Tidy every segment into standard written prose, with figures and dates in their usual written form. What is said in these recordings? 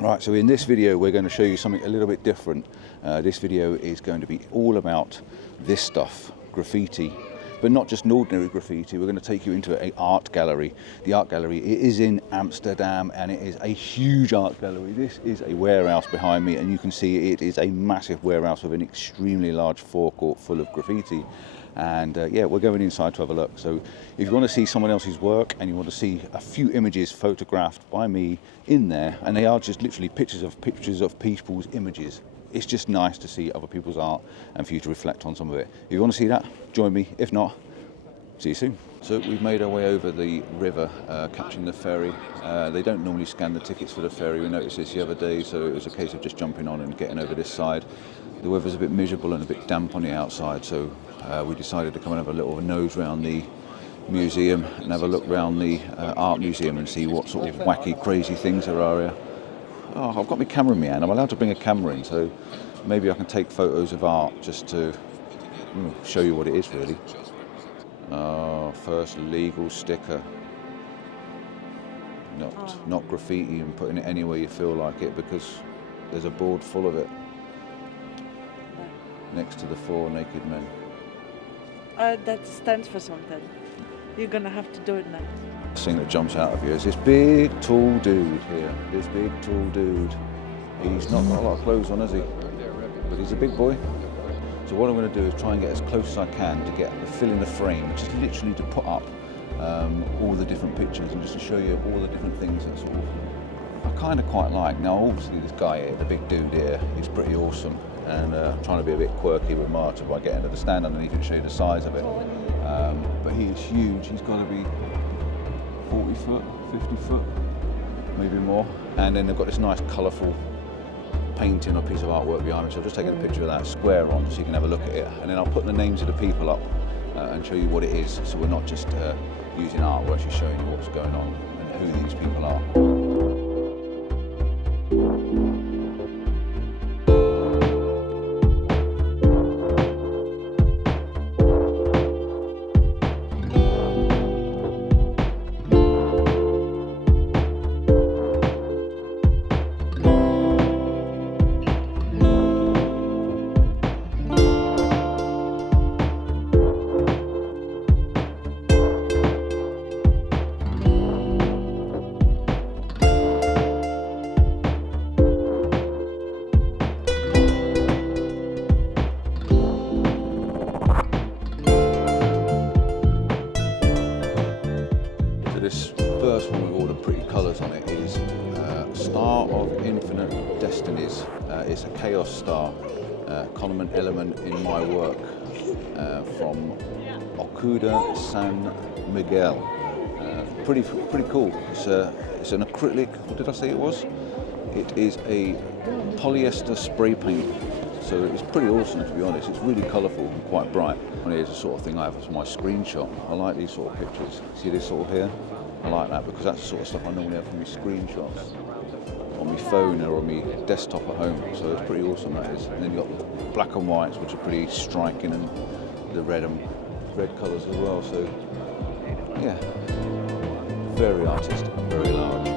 Right, so in this video we're going to show you something a little bit different. This video is going to be all about this stuff, graffiti, but not just an ordinary graffiti. We're going to take you into an art gallery. The art gallery, it is in Amsterdam, and it is a huge art gallery. This is a warehouse behind me, and you can see it is a massive warehouse with an extremely large forecourt full of graffiti. And yeah, we're going inside to have a look. So if you want to see someone else's work and you want to see a few images photographed by me in there, and they are just literally pictures of people's images, it's just nice to see other people's art and for you to reflect on some of it. If you want to see that, join me. If not, see you soon. So we've made our way over the river, catching the ferry. They don't normally scan the tickets for the ferry. We noticed this the other day, so it was a case of just jumping on and getting over this side. The weather's a bit miserable and a bit damp on the outside, so we decided to come and have a little nose round the museum and have a look round the art museum and see what sort of wacky, crazy things there are here. Oh, I've got my camera in my hand. I'm allowed to bring a camera in, so maybe I can take photos of art just to show you what it is, really. Oh, first legal sticker. Not graffiti and putting it anywhere you feel like it, because there's a board full of it next to the 4 naked men. That stands for something. You're gonna have to do it now. The thing that jumps out of you is this big tall dude here. This big tall dude. He's not got a lot of clothes on, has he? But he's a big boy. So what I'm going to do is try and get as close as I can to get the fill in the frame, which is literally to put up all the different pictures and just to show you all the different things that sort of I kind of quite like. Now obviously this guy here, the big dude here, he's pretty awesome, and I'm trying to be a bit quirky with Marta by getting to the stand underneath and show you the size of it. But he is huge. He's got to be 40 foot, 50 foot, maybe more. And then they've got this nice colourful painting or piece of artwork behind me. So I've just taken a picture of that square on so you can have a look at it. And then I'll put the names of the people up and show you what it is. So we're not just using art, we're actually showing you what's going on and who these people are. This first one with all the pretty colours on it is Star of Infinite Destinies. It's a chaos star, condiment element in my work from Okuda San Miguel. Pretty cool. It's an acrylic. What did I say it was? It is a polyester spray paint. So it's pretty awesome, to be honest. It's really colourful and quite bright. And here's the sort of thing I have as my screenshot. I like these sort of pictures. See this sort of here? I like that because that's the sort of stuff I normally have from my screenshots on my phone or on my desktop at home. So it's pretty awesome, that is. And then you've got black and whites, which are pretty striking, and the red colours as well. So yeah, very artistic and very large.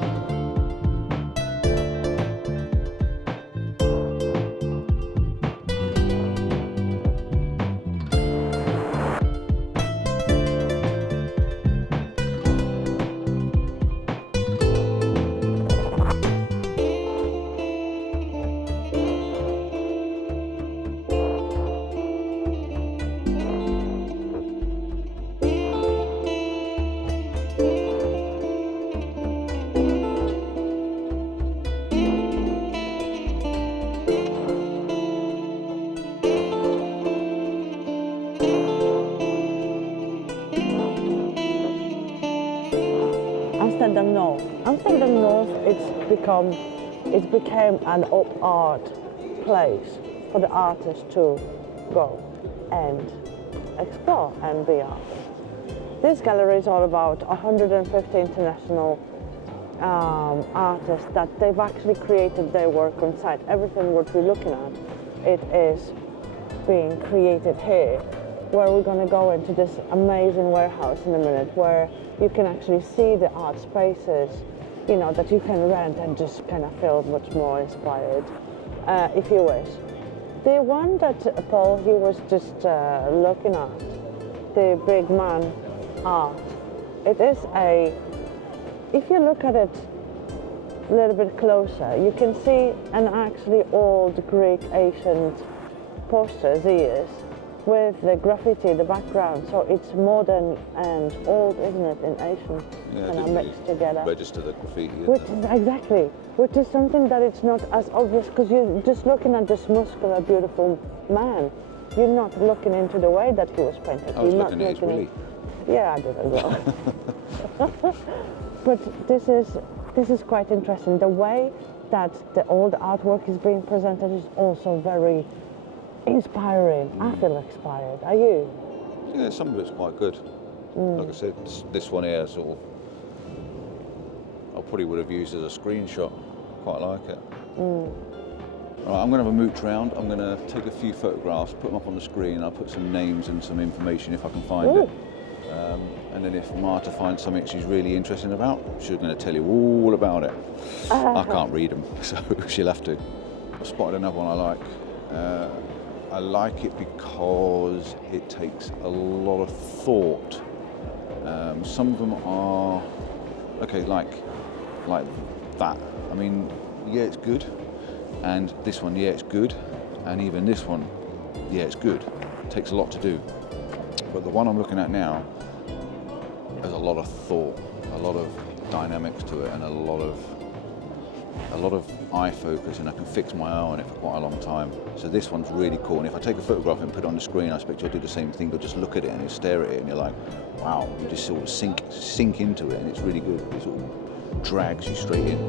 Amsterdam North, it became an art place for the artists to go and explore and be art. This gallery is all about 150 international artists that they've actually created their work on site. Everything what we're looking at, it is being created here, where we're going to go into this amazing warehouse in a minute, where you can actually see the art spaces you know, that you can rent and just kind of feel much more inspired, if you wish. The one that Paul, he was just looking at, the big man art, it is if you look at it a little bit closer, you can see an actually old Greek ancient posters here with the graffiti in the background. So it's modern and old, isn't it, in ancient, kind of mixed together. Register the graffiti. Exactly, which is something that it's not as obvious, because you're just looking at this muscular, beautiful man. You're not looking into the way that he was painted. I was looking at his willy. Yeah, I did as well. But this is quite interesting. The way that the old artwork is being presented is also very inspiring. I feel inspired. Are you? Yeah, some of it's quite good. Like I said, this one here, sort of, I probably would have used as a screenshot. Quite like it. Right, I'm going to have a mooch round. I'm going to take a few photographs, put them up on the screen. I'll put some names and some information if I can find it. And then if Marta finds something she's really interested about, she's going to tell you all about it. I can't read them, so she'll have to. I spotted another one I like. I like it because it takes a lot of thought. Some of them are, okay, like that. I mean, yeah, it's good. And this one, yeah, it's good. And even this one, yeah, it's good. It takes a lot to do. But the one I'm looking at now has a lot of thought, a lot of dynamics to it, and a lot of eye focus, and I can fix my eye on it for quite a long time. So this one's really cool. And if I take a photograph and put it on the screen, I expect you'll do the same thing. You'll just look at it and you stare at it and you're like, wow, you just sort of sink into it, and it's really good. It sort of drags you straight in.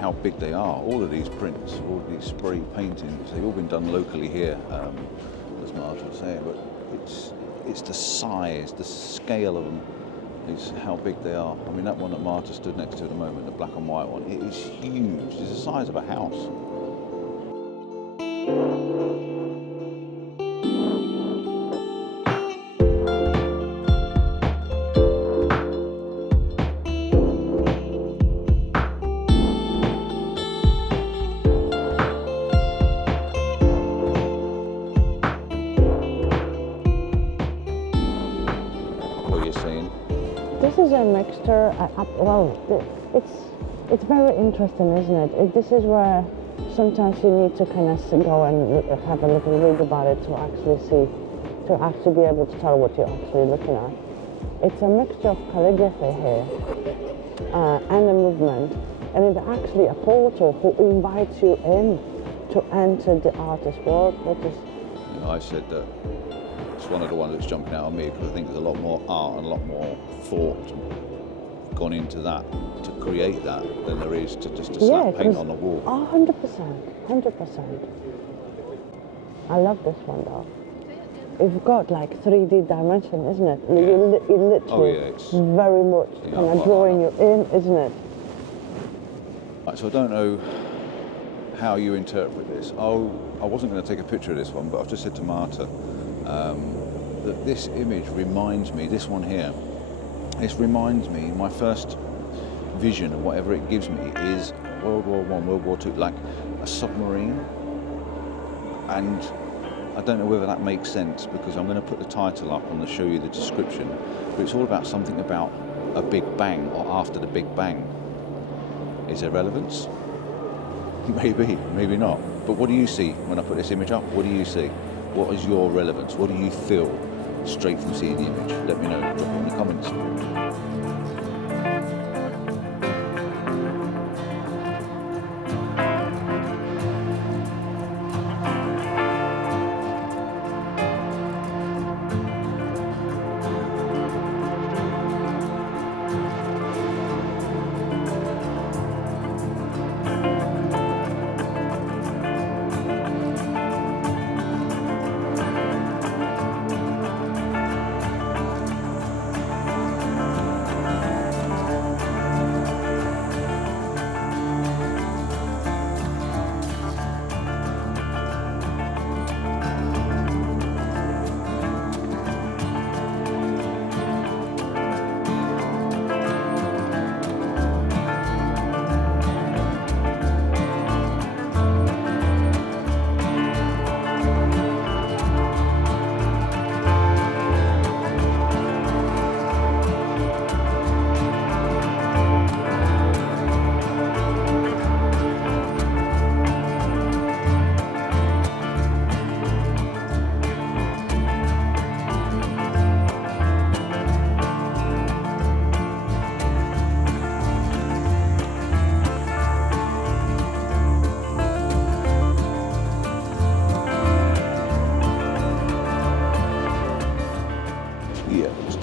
How big they are. All of these prints, all of these spray paintings, they've all been done locally here, as Marta was saying, but it's the size, the scale of them is how big they are. I mean, that one that Marta stood next to at the moment, the black and white one, it is huge. It's the size of a house. This is a mixture. It's very interesting, isn't it? This is where sometimes you need to kind of go and have a little read about it to actually see, to actually be able to tell what you're actually looking at. It's a mixture of calligraphy here and a movement, and it's actually a portal who invites you in to enter the artist's work, which is. I said that. It's one of the ones that's jumping out at me because I think there's a lot more art and a lot more thought gone into that to create that than there is to just slap paint on the wall. 100%. I love this one though. It's got like 3D dimension, isn't it? Yeah. You literally it's very much kind of drawing you in, isn't it? Right, so I don't know how you interpret this. I wasn't going to take a picture of this one, but I've just said to Marta that this image reminds me, this one here, this reminds me, my first vision of whatever it gives me is World War I, World War II, like a submarine. And I don't know whether that makes sense because I'm going to put the title up and show you the description, but it's all about something about a big bang or after the big bang. Is there relevance? Maybe, maybe not. But what do you see when I put this image up? What do you see? What is your relevance? What do you feel straight from seeing the image? Let me know. Drop it in the comments.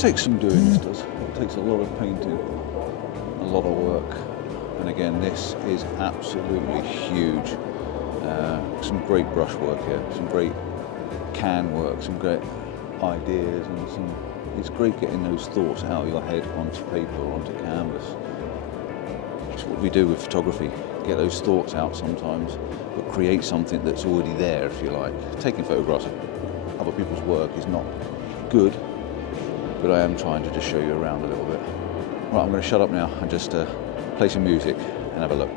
takes some doing, this does. It takes a lot of painting, a lot of work. And again, this is absolutely huge. Some great brush work here, some great can work, some great ideas, and it's great getting those thoughts out of your head onto paper or onto canvas. It's what we do with photography, get those thoughts out sometimes, but create something that's already there, if you like. Taking photographs of other people's work is not good, but I am trying to just show you around a little bit. Right, I'm going to shut up now and just play some music and have a look.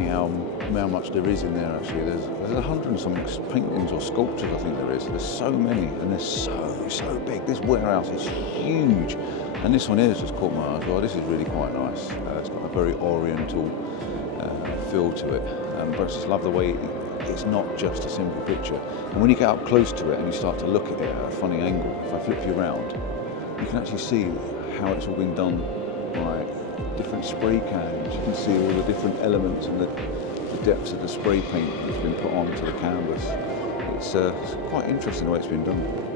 funny how much there is in there actually. There's 100 and something paintings or sculptures I think there is. There's so many and they're so big. This warehouse is huge. And this one here has just caught my eye as well. This is really quite nice. It's got a very oriental feel to it. But I just love the way it's not just a simple picture. And when you get up close to it and you start to look at it at a funny angle, if I flip you around, you can actually see how it's all been done by different spray cans. You can see all the different elements and the depths of the spray paint that's been put onto the canvas. It's quite interesting the way it's been done.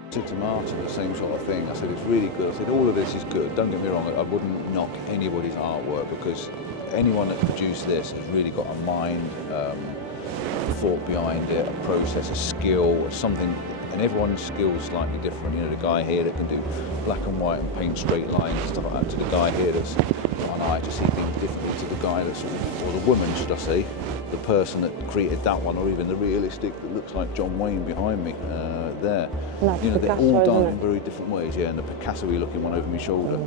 I said to Martin the same sort of thing. I said it's really good. I said all of this is good. Don't get me wrong. I wouldn't knock anybody's artwork because anyone that produced this has really got a mind, thought behind it, a process, a skill, something. And everyone's skill is slightly different. You know, the guy here that can do black and white and paint straight lines and stuff like that, to the guy here that's got an eye to see things differently, to the guy that's, or the woman, should I say, the person that created that one, or even the realistic that looks like John Wayne behind me there. Like you know, Picasso, they're all done isn't in very different ways. Yeah, and the Picasso-y looking one over my shoulder.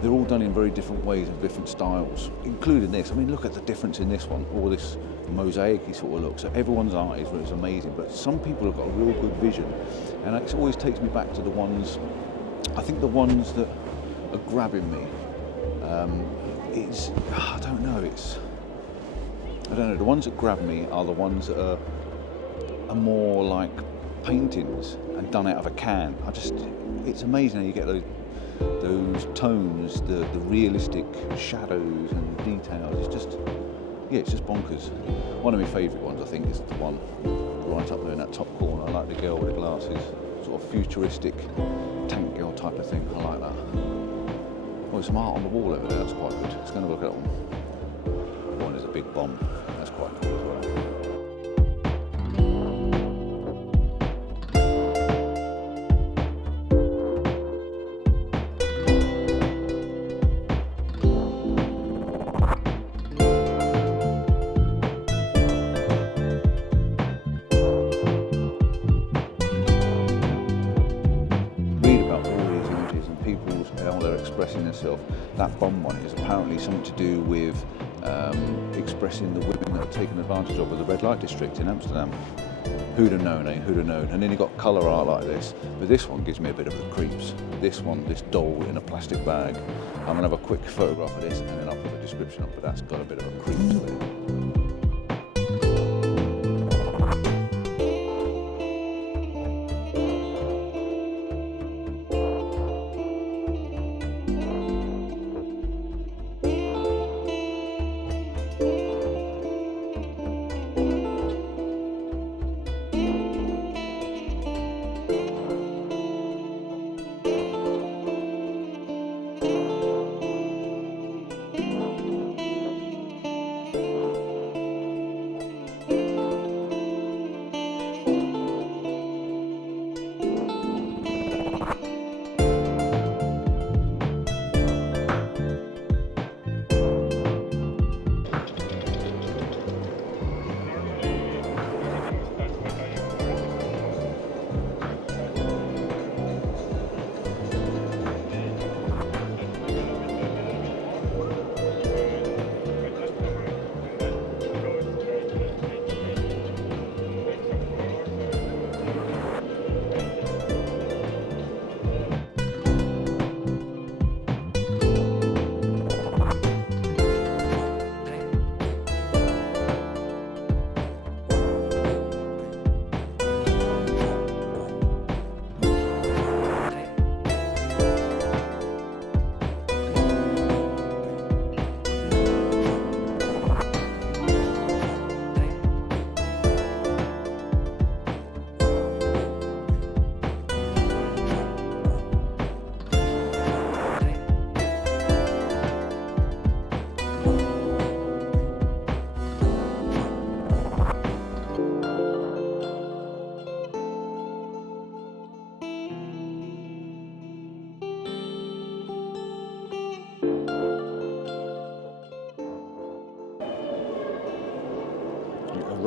They're all done in very different ways and different styles, including this. I mean, look at the difference in this one, all this mosaic-y sort of look. So everyone's art is amazing, but some people have got a real good vision. And it always takes me back to the ones, I think the ones that are grabbing me, I don't know, the ones that grab me are the ones that are more like paintings and done out of a can. It's amazing how you get those tones, the realistic shadows and details. It's just bonkers. One of my favourite ones, I think, is the one right up there in that top corner. I like the girl with the glasses, sort of futuristic tank girl type of thing. I like that. Oh, there's some art on the wall over there. That's quite good. Let's go and look at that one. One is a big bomb. That's quite cool as well. Expressing themselves. That bomb one is apparently something to do with expressing the women that are taken advantage of the red light district in Amsterdam. Who'd have known, eh? Who'd have known? And then you've got colour art like this, but this one gives me a bit of the creeps. This one, this doll in a plastic bag. I'm gonna have a quick photograph of this and then I'll put a description up, but that's got a bit of a creep to it.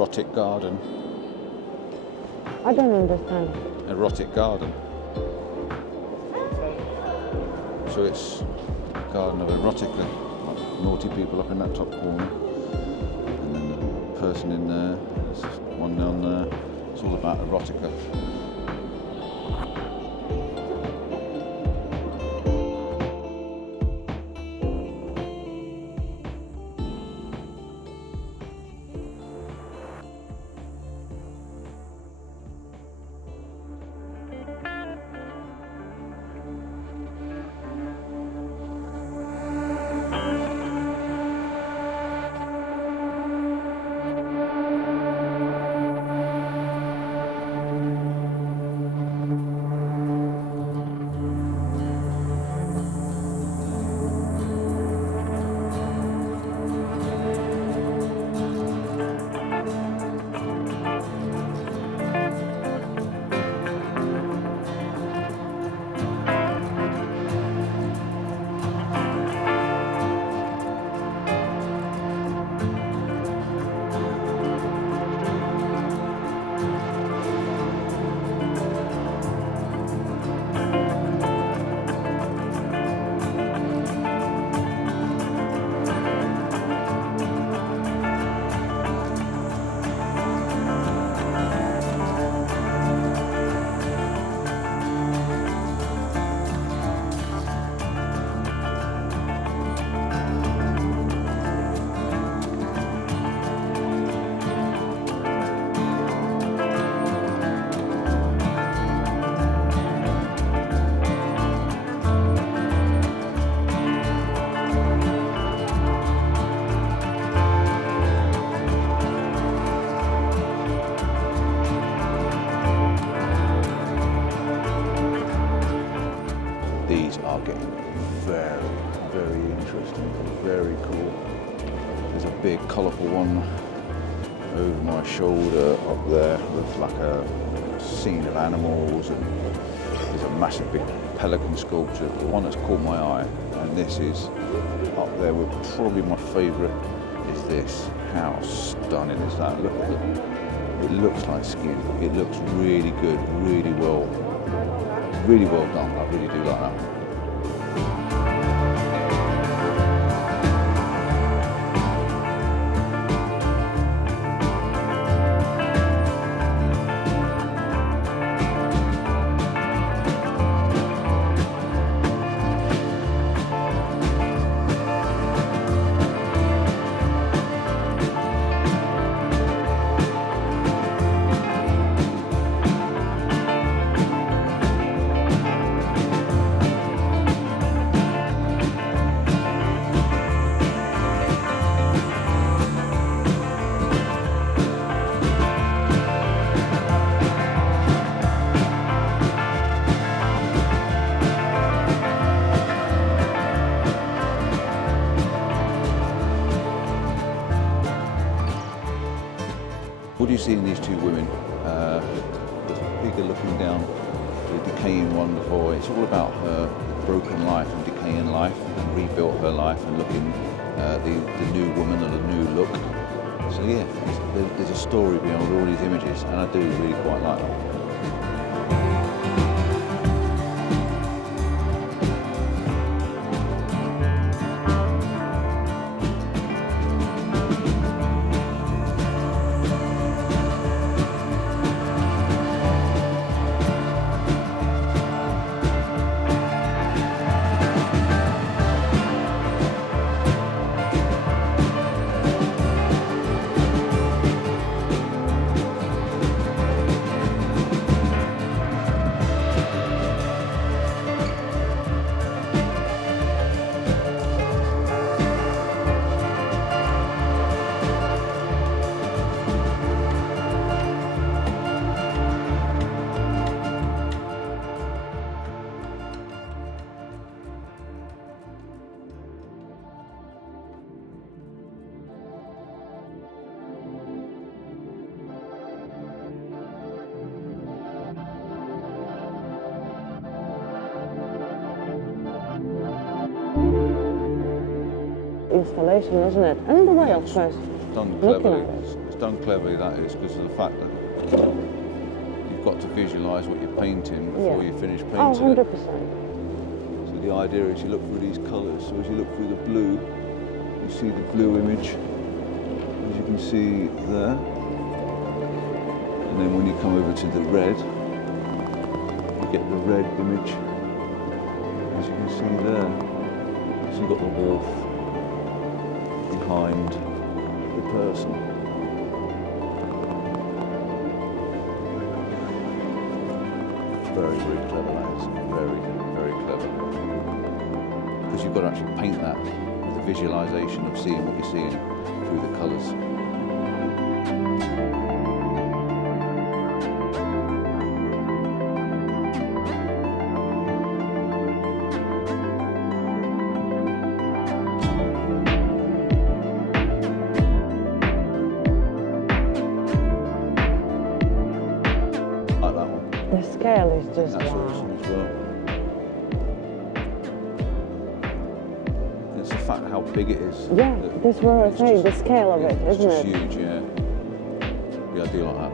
erotic garden. I don't understand. Erotic garden. So it's a garden of erotica, like naughty people up in that top corner. And then the person in there, there's one down there. It's all about erotica. These are getting very, very interesting, very cool. There's a big colourful one over my shoulder up there with like a scene of animals, and there's a massive big pelican sculpture. The one that's caught my eye, and this is up there with probably my favourite, is this. How stunning is that? Look at it. It looks like skin. It looks really good, really well done. I really do like that. What do you see in these two women? The figure looking down, the decaying one before. It's all about her broken life and decaying life, and rebuilt her life and looking the new woman and a new look. So yeah, there's a story beyond all these images, and I do really quite like them. Installation, isn't it? And the way, of course. Done Looking cleverly. at it. It's done cleverly, that is, because of the fact that you've got to visualise what you're painting before you finish painting. Oh, 100%. So the idea is you look through these colours. So as you look through the blue, you see the blue image, as you can see there. And then when you come over to the red, you get the red image, as you can see there. So you've got the wolf behind the person. Very, very clever, that is. Very, very clever. Because you've got to actually paint that with the visualisation of seeing what you're seeing through the colours. The scale is just That's wow. awesome as well. It's the fact how big it is. Yeah, that's what I was saying, the scale of it, It's isn't just it? huge, yeah. Yeah, I do like that.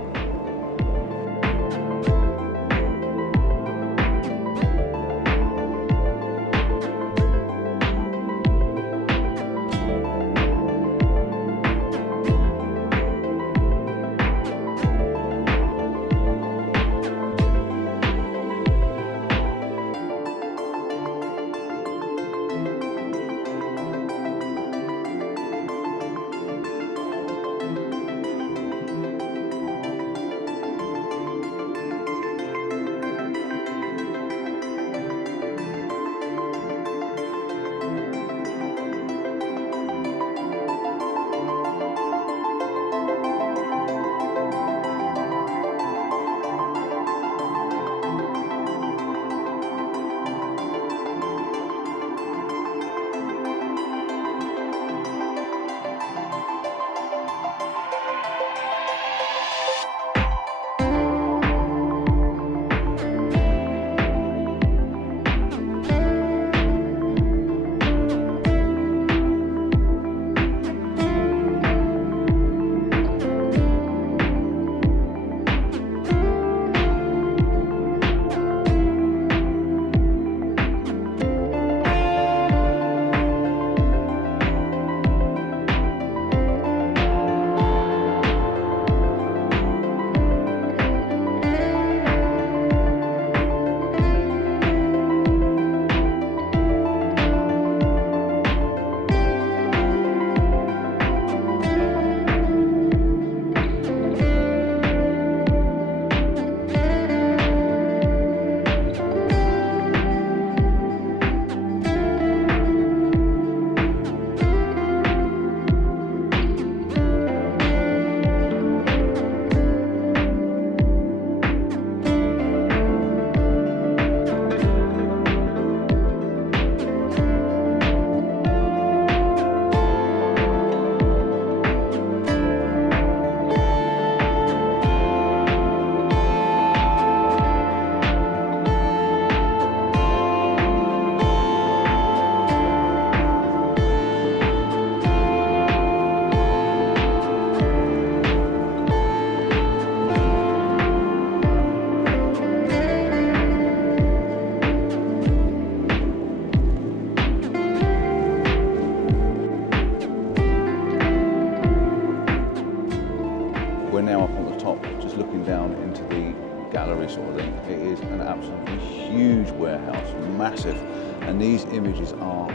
We're now up on the top, just looking down into the gallery sort of thing. It is an absolutely huge warehouse, massive, and these images are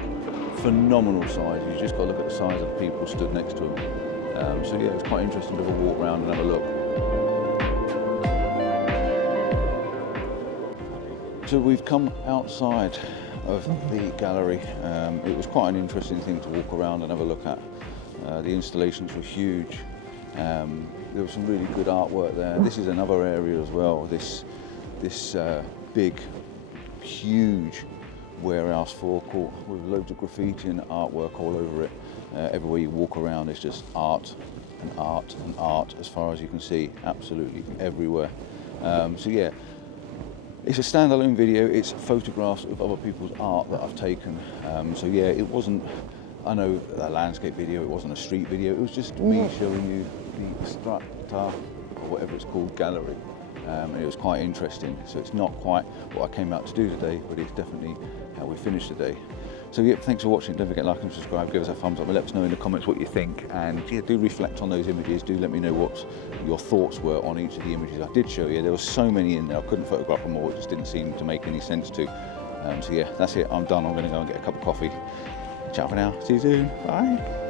phenomenal size. You just got to look at the size of the people stood next to them. So yeah, it's quite interesting to have a walk around and have a look. So we've come outside of the gallery. It was quite an interesting thing to walk around and have a look at. The installations were huge. There was some really good artwork there. This is another area as well. This big, huge warehouse forecourt with loads of graffiti and artwork all over it. Everywhere you walk around, it's just art and art and art, as far as you can see, absolutely everywhere. So yeah, it's a standalone video. It's photographs of other people's art that I've taken. So yeah, it wasn't, I know, a landscape video, it wasn't a street video, it was just me showing you the STRAAT, or whatever it's called, gallery. And it was quite interesting. So it's not quite what I came out to do today, but it's definitely how we finished today. So yeah, thanks for watching. Don't forget to like and subscribe, give us a thumbs up, and let us know in the comments what you think. And yeah, do reflect on those images. Do let me know what your thoughts were on each of the images I did show you. There were so many in there, I couldn't photograph them all. It just didn't seem to make any sense to. So yeah, that's it. I'm done. I'm going to go and get a cup of coffee. Ciao for now. See you soon. Bye.